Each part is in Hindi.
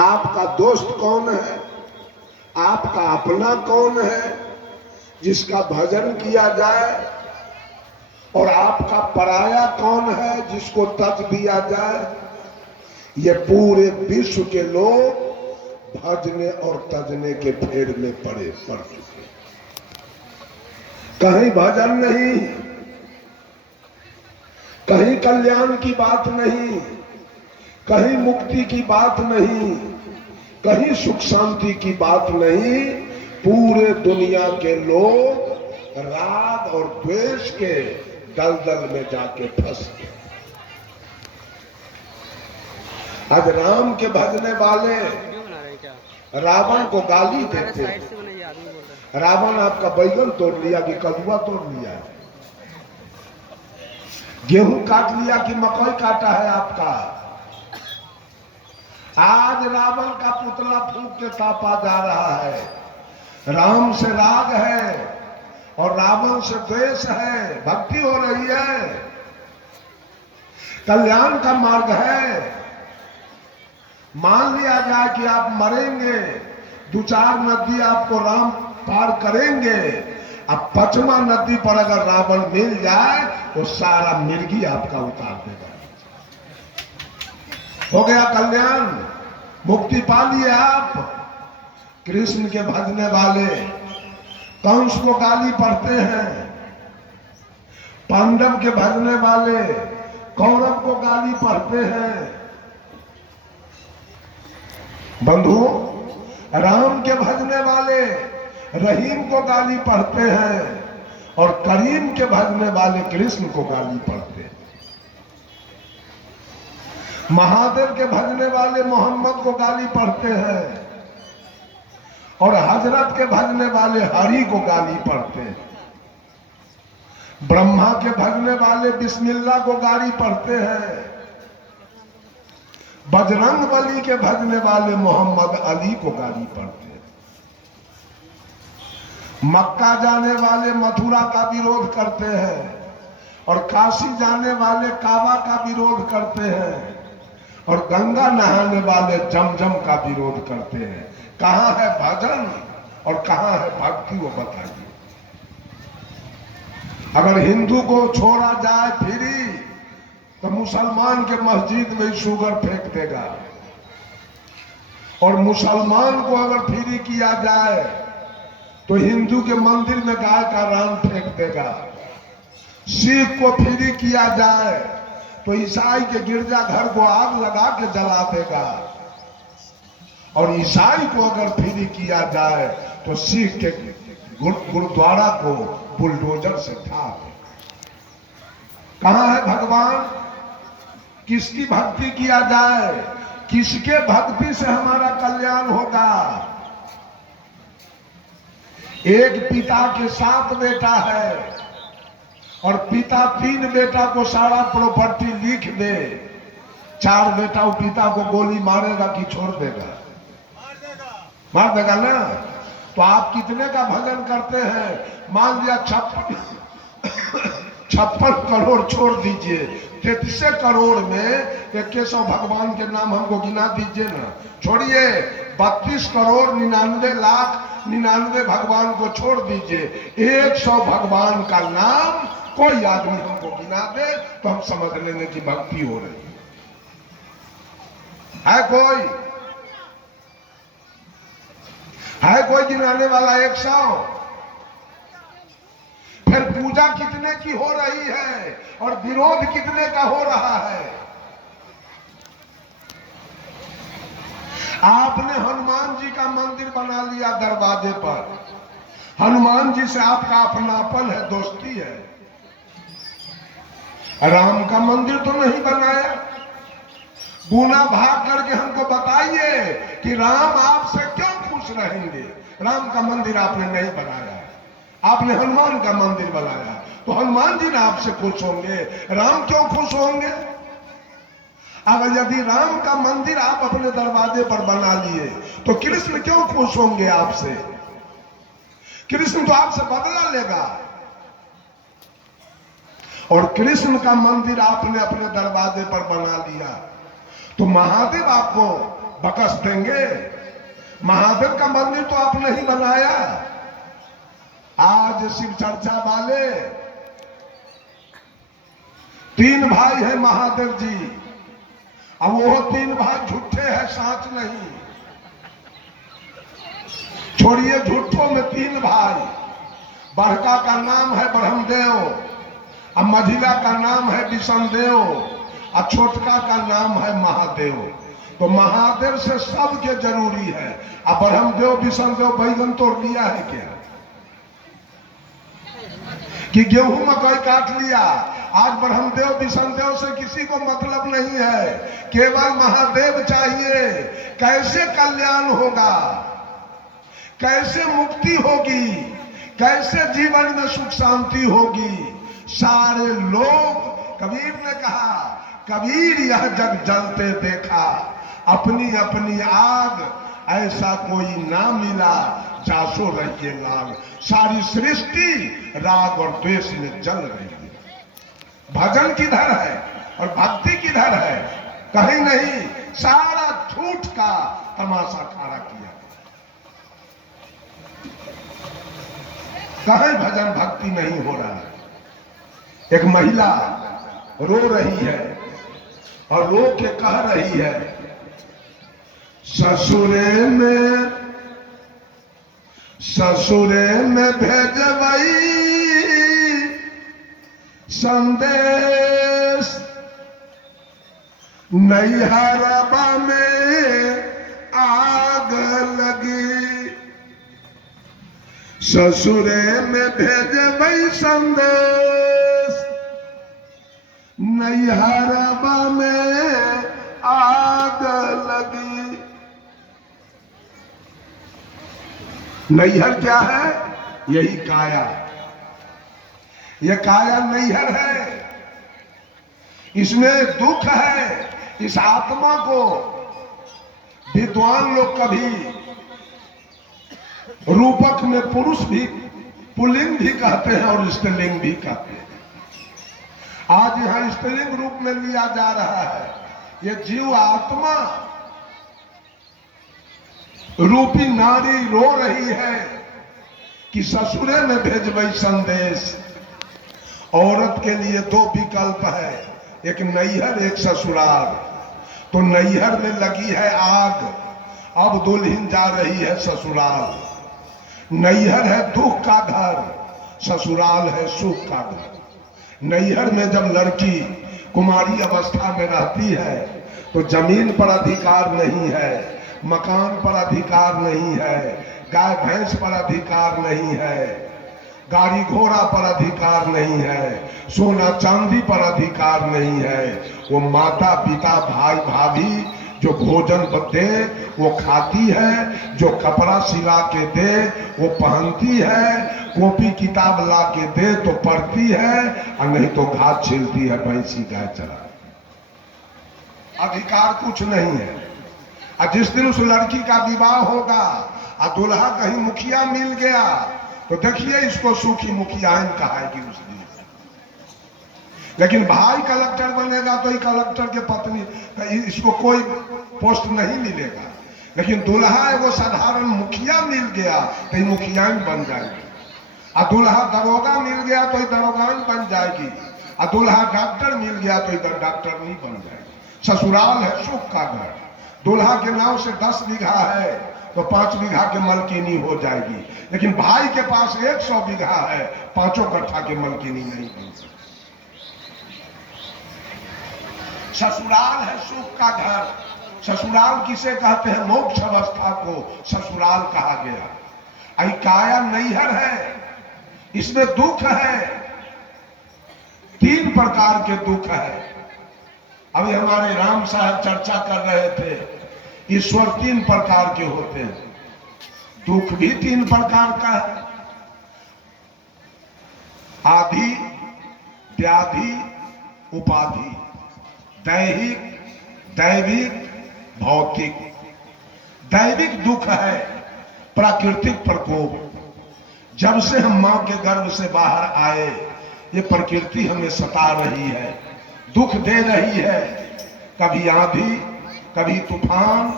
आपका दोस्त कौन है, आपका अपना कौन है जिसका भजन किया जाए, और आपका पराया कौन है जिसको तज दिया जाए। ये पूरे विश्व के लोग भजने और तजने के फेर में पड़ चुके। कहीं भजन नहीं, कहीं कल्याण की बात नहीं, कहीं मुक्ति की बात नहीं, कहीं सुख शांति की बात नहीं। पूरे दुनिया के लोग राग और द्वेष के दलदल में जाके फंस गए। आज राम के भजने वाले रावण को गाली देते। रावण आपका बैगन तोड़ लिया कि कदुआ तोड़ लिया, गेहूं काट लिया कि मकई काटा है आपका। आज रावण का पुतला फूंक के तापा जा रहा है। राम से राग है और रावण से द्वेष है, भक्ति हो रही है, कल्याण का मार्ग है। मान लिया जाए कि आप मरेंगे, 2-4 नदी आपको राम पार करेंगे। अब 5वां नदी पर अगर रावण मिल जाए तो सारा मिर्गी आपका उतार देगा। हो गया कल्याण, मुक्ति पा लिए आप। कृष्ण के भजने वाले कंस को गाली पढ़ते हैं, पांडव के भजने वाले कौरव को गाली पढ़ते हैं। बंधु, राम के भजने वाले रहीम को गाली पढ़ते हैं और करीम के भजने वाले कृष्ण को गाली पढ़ते हैं। महादेव के भजने वाले मोहम्मद को गाली पढ़ते हैं और हजरत के भजने वाले हरि को गाली पढ़ते हैं। ब्रह्मा के भजने वाले बिस्मिल्लाह को गाली पढ़ते हैं। बजरंग बली के भजने वाले मोहम्मद अली को गाली पढ़ते हैं। मक्का जाने वाले मथुरा का विरोध करते हैं और काशी जाने वाले काबा का विरोध करते हैं और गंगा नहाने वाले जमजम का विरोध करते हैं। कहां है भजन और कहां है भक्ति, वो बताइए। अगर हिंदू को छोड़ा जाए फ्री तो मुसलमान के मस्जिद में शुगर फेंक देगा, और मुसलमान को अगर फ्री किया जाए तो हिंदू के मंदिर में गाय का रान फेंक देगा। सिख को फ्री किया जाए तो ईसाई के गिरजाघर को आग लगा के जला देगा, और ईसाई को अगर फ्री किया जाए तो सिख के गुरुद्वारा को बुलडोजर से ढा दे। कहां है भगवान? किसकी भक्ति किया जाए? किसके भक्ति से हमारा कल्याण होगा? एक पिता के 7 बेटा है और पिता 3 बेटा को सारा प्रॉपर्टी लिख दे, 4 बेटा वो पिता को गोली मारेगा कि छोड़ देगा? मार देगा ना। तो आप कितने का भजन करते हैं? मान लिया 56 करोड़ छोड़ दीजिए, 33 करोड़ में 2100 भगवान के नाम हमको गिना दीजिए ना। छोड़िए, 32 करोड़ 99 लाख 99 भगवान को छोड़ दीजिए, 100 भगवान का नाम कोई आदमी हमको गिना दे तो हम समझ लेंगे कि भक्ति हो रही है। कोई है? कोई गिनाने वाला? 100? फिर पूजा कितने की हो रही है और विरोध कितने का हो रहा है? आपने हनुमान जी का मंदिर बना लिया दरवाजे पर। हनुमान जी से आपका अपनापन है, दोस्ती है। राम का मंदिर तो नहीं बनाया। गुना भाग करके हमको बताइए कि राम आपसे क्यों खुश रहेंगे। राम का मंदिर आपने नहीं बनाया, आपने हनुमान का मंदिर बनाया, तो हनुमान जी ना आपसे खुश होंगे, राम क्यों खुश होंगे? अगर यदि राम का मंदिर आप अपने दरवाजे पर बना लिए तो कृष्ण क्यों खुश होंगे आपसे? कृष्ण तो आपसे बदला लेगा। और कृष्ण का मंदिर आपने अपने दरवाजे पर बना लिया तो महादेव आपको बकस देंगे। महादेव का मंदिर तो आपने ही बनाया। आज शिव चर्चा वाले 3 भाई हैं महादेव जी, अब वो 3 भाई झूठे हैं, साच नहीं। छोड़िए झूठों में 3 भाई। बड़का का नाम है ब्रह्मदेव, अब मझिला का नाम है विष्णुदेव, और छोटका का नाम है महादेव। तो महादेव से सबके जरूरी है। अब ब्रह्मदेव विष्णुदेव बैगन तोड़ लिया है क्या? कि गेहूं मकई काट लिया? आज ब्रह्मदेव विष्णुदेव से किसी को मतलब नहीं है, केवल महादेव चाहिए। कैसे कल्याण होगा, कैसे मुक्ति होगी, कैसे जीवन में सुख शांति होगी? सारे लोग, कबीर ने कहा, कबीर यह जग जलते देखा, अपनी अपनी आग, ऐसा कोई ना मिला, जासो रहिए लाग। सारी सृष्टि राग और द्वेष में जल रही है। भजन किधर है और भक्ति किधर है? कहीं नहीं। सारा झूठ का तमाशा खड़ा किया। कहीं भजन भक्ति नहीं हो रहा है। एक महिला रो रही है और रो के कह रही है, ससुरे में भेजबई संदेश, नैहरबा में आग लगी। ससुरे में भेजबई संदेश, नैहरबा में आग लगी। नैहर क्या है? यही काया। यह काया नैहर है। इसमें दुख है। इस आत्मा को विद्वान लोग कभी रूपक में पुरुष भी, पुल्लिंग भी कहते हैं और स्त्रीलिंग भी कहते हैं। आज यहां स्त्रीलिंग रूप में लिया जा रहा है। यह जीव आत्मा रूपी नारी रो रही है कि ससुरे में भेजबई संदेश। औरत के लिए 2 विकल्प है, एक नैहर एक ससुराल। तो नैहर में लगी है आग, अब दुल्हन जा रही है ससुराल। नैहर है दुख का घर, ससुराल है सुख का घर। नैहर में जब लड़की कुमारी अवस्था में रहती है तो जमीन पर अधिकार नहीं है, मकान पर अधिकार नहीं है, गाय भैंस पर अधिकार नहीं है, गाड़ी घोड़ा पर अधिकार नहीं है, सोना चांदी पर अधिकार नहीं है। वो माता पिता भाई भाभी जो भोजन दे वो खाती है, जो कपड़ा सिला के दे वो पहनती है, कॉपी किताब ला के दे तो पढ़ती है, और नहीं तो घास छीलती है, भैंसी गाय चरा। अधिकार कुछ नहीं है। और जिस दिन उस लड़की का विवाह होगा और दुल्हा कहीं मुखिया मिल गया तो देखिए इसको सूखी मुखियाइन कहाएगी उस दिन। लेकिन भाई कलेक्टर बनेगा तो ही कलेक्टर के पत्नी, इसको कोई पोस्ट नहीं मिलेगा। लेकिन दुल्हा एगो साधारण मुखिया मिल गया तो ही मुखियाइन बन जाएगी, और दुल्हा दरोगा मिल गया तो ही दरोगाइन बन जाएगी, और दुल्हा डॉक्टर मिल गया तो इधर डॉक्टर नहीं बन जाएगी। ससुराल है सुख का घर। दुल्हा के नाम से 10 बीघा है तो 5 बीघा के मलकिनी हो जाएगी, लेकिन भाई के पास 100 बीघा है, 5 कट्ठा के मलकिनी नहीं बन सकती। ससुराल है सुख का घर। ससुराल किसे कहते हैं? मोक्ष अवस्था को ससुराल कहा गया। आई काया नैहर है, इसमें दुख है। 3 प्रकार के दुख है। अभी हमारे राम साहब चर्चा कर रहे थे, ईश्वर 3 प्रकार के होते हैं, दुख भी 3 प्रकार का है। आधि, व्याधि, उपाधि। दैहिक, दैविक, भौतिक। दैविक दुख है प्राकृतिक प्रकोप। जब से हम मां के गर्भ से बाहर आए ये प्रकृति हमें सता रही है, दुख दे रही है। कभी आंधी, कभी तूफान,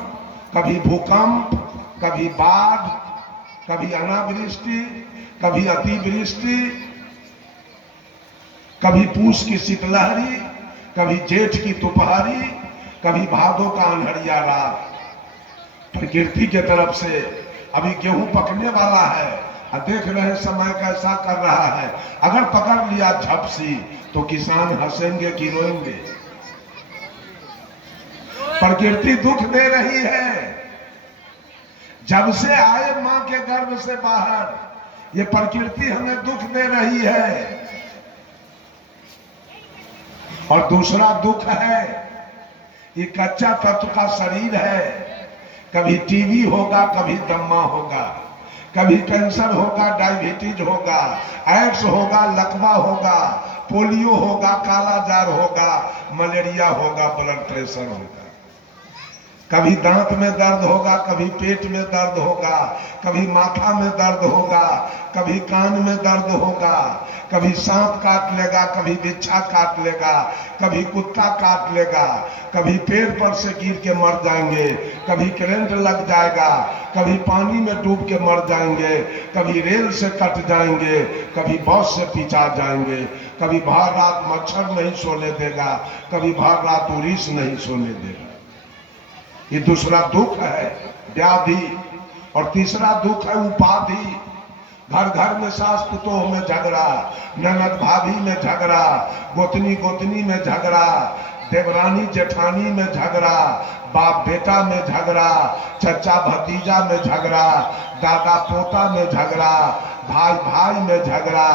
कभी भूकंप, कभी बाढ़, कभी अनावृष्टि, कभी अतिवृष्टि, कभी पूस की शीतलहरी, कभी जेठ की दोपहरी, कभी भादों का अंधरिया रात। प्रकृति के तरफ से अभी गेहूं पकने वाला है और देख रहे हैं समय कैसा कर रहा है। अगर पकड़ लिया झपसी तो किसान हंसेंगे कि रोएंगे। प्रकृति दुख दे रही है। जब से आए मां के गर्भ से बाहर ये प्रकृति हमें दुख दे रही है। और दूसरा दुख है ये कच्चा तत्व का शरीर है। कभी टीबी होगा, कभी दम्मा होगा, कभी कैंसर होगा, डायबिटीज होगा, एड्स होगा, लकवा होगा, पोलियो होगा, कालाजार होगा, मलेरिया होगा, ब्लड प्रेशर होगा। कभी दांत में दर्द होगा, कभी पेट में दर्द होगा, कभी माथा में दर्द होगा, कभी कान में दर्द होगा, कभी सांप काट लेगा, कभी बिच्छा काट लेगा, कभी कुत्ता काट लेगा, कभी पेड़ पर से गिर के मर जाएंगे, कभी करंट लग जाएगा, कभी पानी में डूब के मर जाएंगे, कभी रेल से कट जाएंगे, कभी बस से पिचा जाएंगे, कभी भर रात मच्छर नहीं सोने देगा, कभी भर रात उड़ीस नहीं सोने देगा। ये दूसरा दुख है व्याधि। और तीसरा दुख है उपाधि। घर घर में सास पुतोह में झगड़ा, ननद भाभी में झगड़ा, गोतनी गोतनी में झगड़ा, देवरानी जेठानी में झगड़ा, बाप बेटा में झगड़ा, चचा भतीजा में झगड़ा, दादा पोता में झगड़ा, भाई भाई में झगड़ा,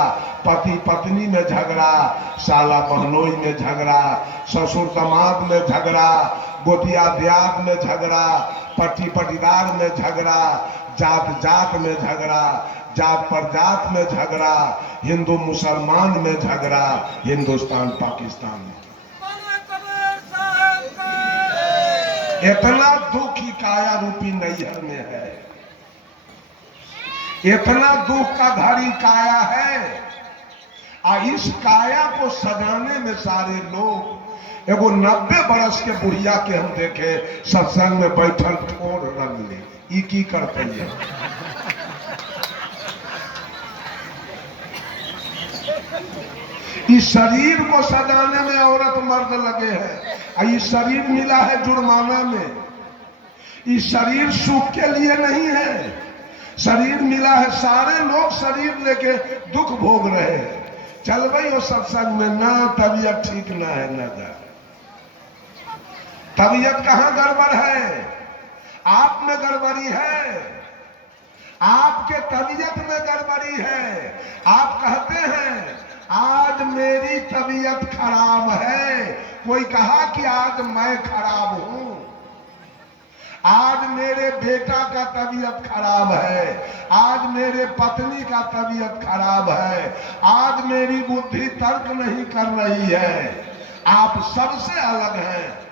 पति पत्नी में झगड़ा, साला बहनोई में झगड़ा, ससुर दामाद में झगड़ा, गोतिया दियाद में झगड़ा, पट्टी पटीदार में झगड़ा, जात जात में झगड़ा, जात पर जात में झगड़ा, हिंदू मुसलमान में झगड़ा, हिंदुस्तान पाकिस्तान में। इतना दुख ही काया रूपी नैहर में है। इतना दुख का धारी काया है। और इस काया को सजाने में सारे लोग, एगो 90 बरस के बुढ़िया के हम देखे सत्संग में बैठल ठोर रंग ले, ई की करते हैं। इस शरीर को सजाने में औरत मर्द लगे हैं। और ये शरीर मिला है जुर्माना में। इस शरीर सुख के लिए नहीं है। शरीर मिला है, सारे लोग शरीर लेके दुख भोग रहे हैं। चल भाई वो सत्संग में ना तबीयत ठीक ना है ना जा। तबीयत कहां गड़बड़ है? आप में गड़बड़ी है। आपके तबीयत में गड़बड़ी है। आप कहते हैं आज मेरी तबीयत खराब है। कोई कहा कि आज मैं खराब हूं। आज मेरे बेटा का तबीयत खराब है। आज मेरे पत्नी का तबीयत खराब है। आज मेरी बुद्धि तर्क नहीं कर रही है। आप सबसे अलग हैं।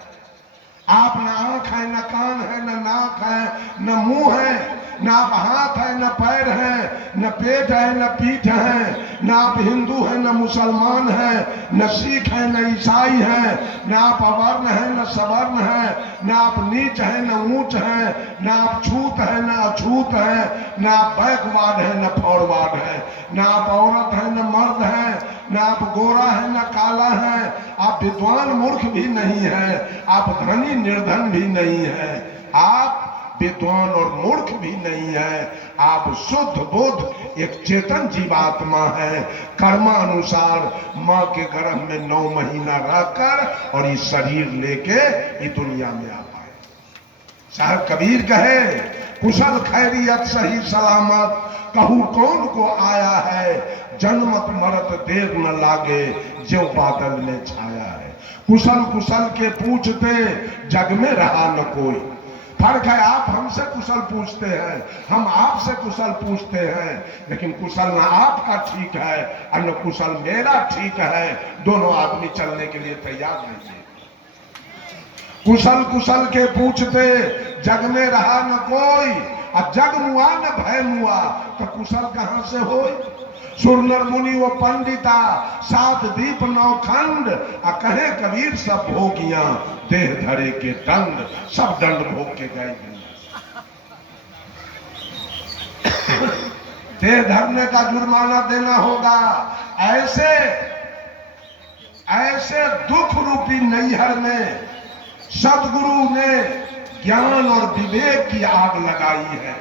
आप न आंख है, न कान है, न नाक है, न मुंह है, न आप हाथ है, न पैर है, न पेट है, न पीठ है, न आप हिंदू है, न मुसलमान है, न सिख है, न ईसाई है, न आप अवर्ण है, न सवर्ण है, न आप नीच है, न ऊंच है, न आप छूत है, न अछूत है, न आप बैकवर्ड है, न फॉरवर्ड है, न आप औरत है, न मर्द है, न आप गोरा है, न काला है। आप विद्वान मूर्ख भी नहीं है। आप धनी निर्धन भी नहीं है। आप विद्वान और मूर्ख भी नहीं है। आप शुद्ध बुद्ध एक चेतन जीवात्मा है। कर्मानुसार माँ के गर्भ में 9 महीना रहकर और ये शरीर लेके ये दुनिया में आ पाए। साहब कबीर कहे कुशल खैरियत सही सलामत कहूँ कौन को आया है। जन्मत मरत देर न लागे जो बादल में छाया है। कुशल कुशल के पूछते जग में रहा न कोई। फर्क है, आप हमसे कुशल पूछते हैं, हम आपसे कुशल पूछते हैं। लेकिन कुशल ना आपका ठीक है और न कुशल मेरा ठीक है। दोनों आदमी चलने के लिए तैयार नहीं है। कुशल कुशल के पूछते जग में रहा न कोई। और जग मुआ न भय मुआ तो कुशल कहां से हो। सुरनर मुनि वो पंडिता 7 दीप 9 खंड। कहे कबीर सब भोगियां देह धरे के दंड। सब दंड भोग के गए। देह धरने का जुर्माना देना होगा। ऐसे ऐसे दुख रूपी नैहर में सदगुरु ने ज्ञान और विवेक की आग लगाई है।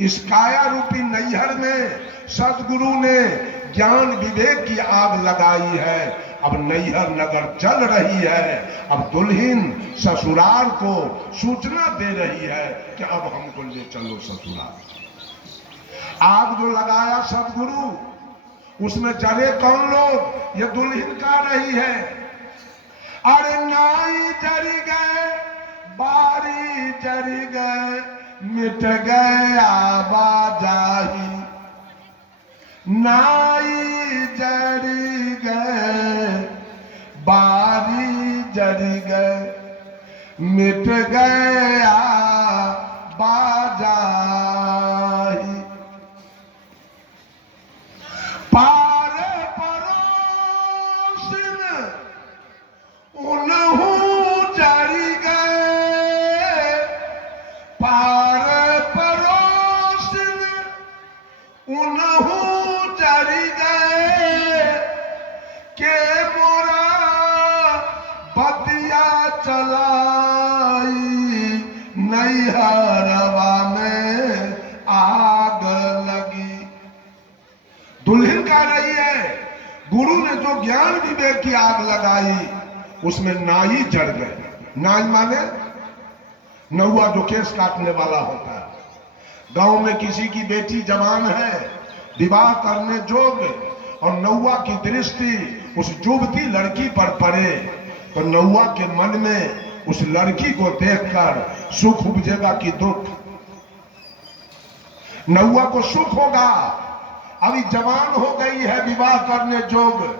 इस काया रूपी नैहर में सदगुरु ने ज्ञान विवेक की आग लगाई है। अब नैहर नगर जल रही है। अब दुल्हन ससुराल को सूचना दे रही है कि अब हमको ले चलो ससुराल। आग जो लगाया सदगुरु, उसमें जले कौन लोग? ये दुल्हन का रही है। अरे नाई जर गए, बारी जर गए, मिट गए आवाजाही। नाई जर गए, बारी जर गए, मिट गए आवाजाही। पार परोसिन उन्हू जर गए, पार परोसिन उन्हू जर गए, के मोरा बतिया चलाई, नैहरवा में आग लगी। दुल्हन कह रही है गुरु ने जो ज्ञान विवेक की आग लगाई उसमें नाई जड़ गए। नाई माने नौआ, जो केस काटने वाला होता है। गांव में किसी की बेटी जवान है, विवाह करने योग्य, और नौआ की दृष्टि उस युवती लड़की पर पड़े तो नौआ के मन में उस लड़की को देखकर सुख उपजेगा कि दुख? नौआ को सुख होगा, अभी जवान हो गई है, विवाह करने योग्य,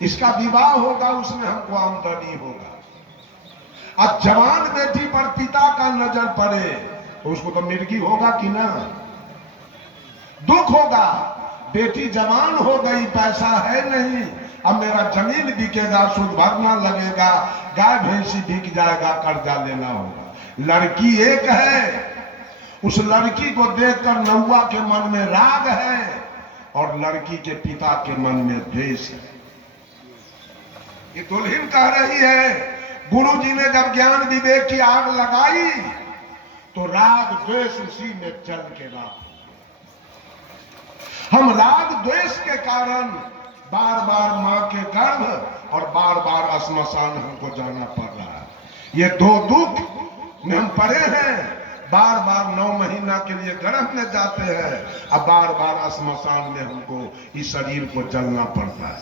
इसका विवाह होगा, उसमें हमको आमदनी होगा। अब जवान बेटी पर पिता का नजर पड़े तो उसको तो मिर्गी होगा कि ना? दुख होगा। बेटी जवान हो गई, पैसा है नहीं, अब मेरा जमीन बिकेगा, सूद भरना लगेगा, गाय भैंसी बिक जाएगा, कर्जा लेना होगा। लड़की एक है, उस लड़की को देखकर नौआ के मन में राग है और लड़की के पिता के मन में द्वेष है। ये दुल्हन कह रही है गुरुजी ने जब ज्ञान विवेक की आग लगाई तो राग द्वेष उसी में चल के रहा। हम राग द्वेष के कारण बार बार मां के गर्भ और बार बार श्मशान हमको जाना पड़ रहा है। ये दो दुख में हम पड़े हैं। बार बार 9 महीना के लिए गर्भ में जाते हैं, अब बार बार श्मशान में हमको इस शरीर को जलना पड़ता है।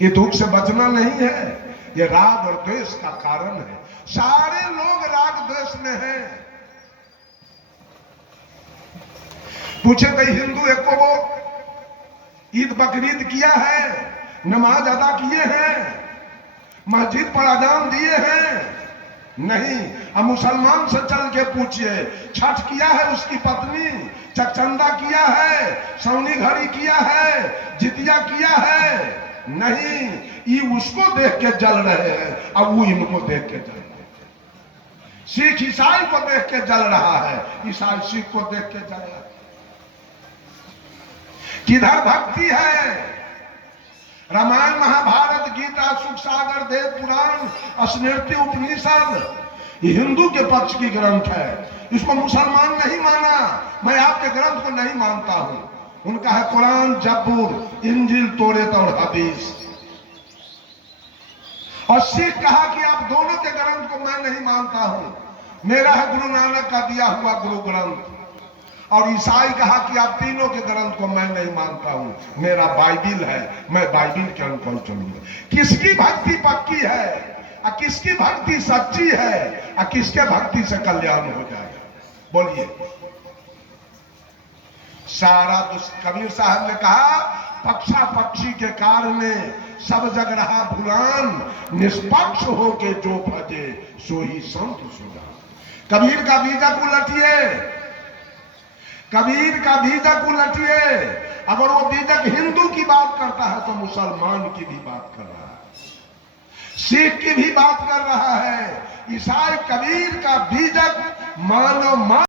ये दुख से बचना नहीं है, ये राग और द्वेष का कारण है। सारे लोग राग द्वेष में हैं। पूछे कई हिंदू एक को वो ईद बकरीद किया है, नमाज अदा किए हैं, मस्जिद पर अजान दिए हैं? नहीं। अब मुसलमान से चल के पूछिए, छठ किया है उसकी पत्नी, चकचंदा किया है, सौनी घड़ी किया है, जितिया किया है? नहीं। ये उसको देख के जल रहे हैं, अब वो इनको देख के जल रहे हैं। सिख ईसाई को देख के जल रहा है, ईसाई सिख को देख के जल रहा है। किधर भक्ति है? रामायण, महाभारत, गीता, सुख सागर, वेद, पुराण, स्मृति, उपनिषद, ये हिंदू के पक्ष की ग्रंथ है। इसको मुसलमान नहीं माना। मैं आपके ग्रंथ को नहीं मानता हूं। उनका है कुरान, जबूर, इंजिल, तौरात और हदीस। और सिख कहा कि आप दोनों के ग्रंथ को मैं नहीं मानता हूं, मेरा है गुरु नानक का दिया हुआ गुरु ग्रंथ। और ईसाई कहा कि आप तीनों के ग्रंथ को मैं नहीं मानता हूं, मेरा बाइबिल है, मैं बाइबिल के अनुकूल चलूंगा। किसकी भक्ति पक्की है और किसकी भक्ति सच्ची है और किसके भक्ति से कल्याण हो जाएगा? बोलिए। सारा कबीर साहब ने कहा, पक्षा पक्षी के कारण सब जग रहा भुलान, निष्पक्ष हो के जो भजे सो ही संत सुजान। कबीर का बीजक उलटिए, कबीर का बीजक उलटिए। अगर वो बीजक हिंदू की बात करता है तो मुसलमान की भी बात कर रहा है, सिख की भी बात कर रहा है। ईसाई कबीर का बीजक मानो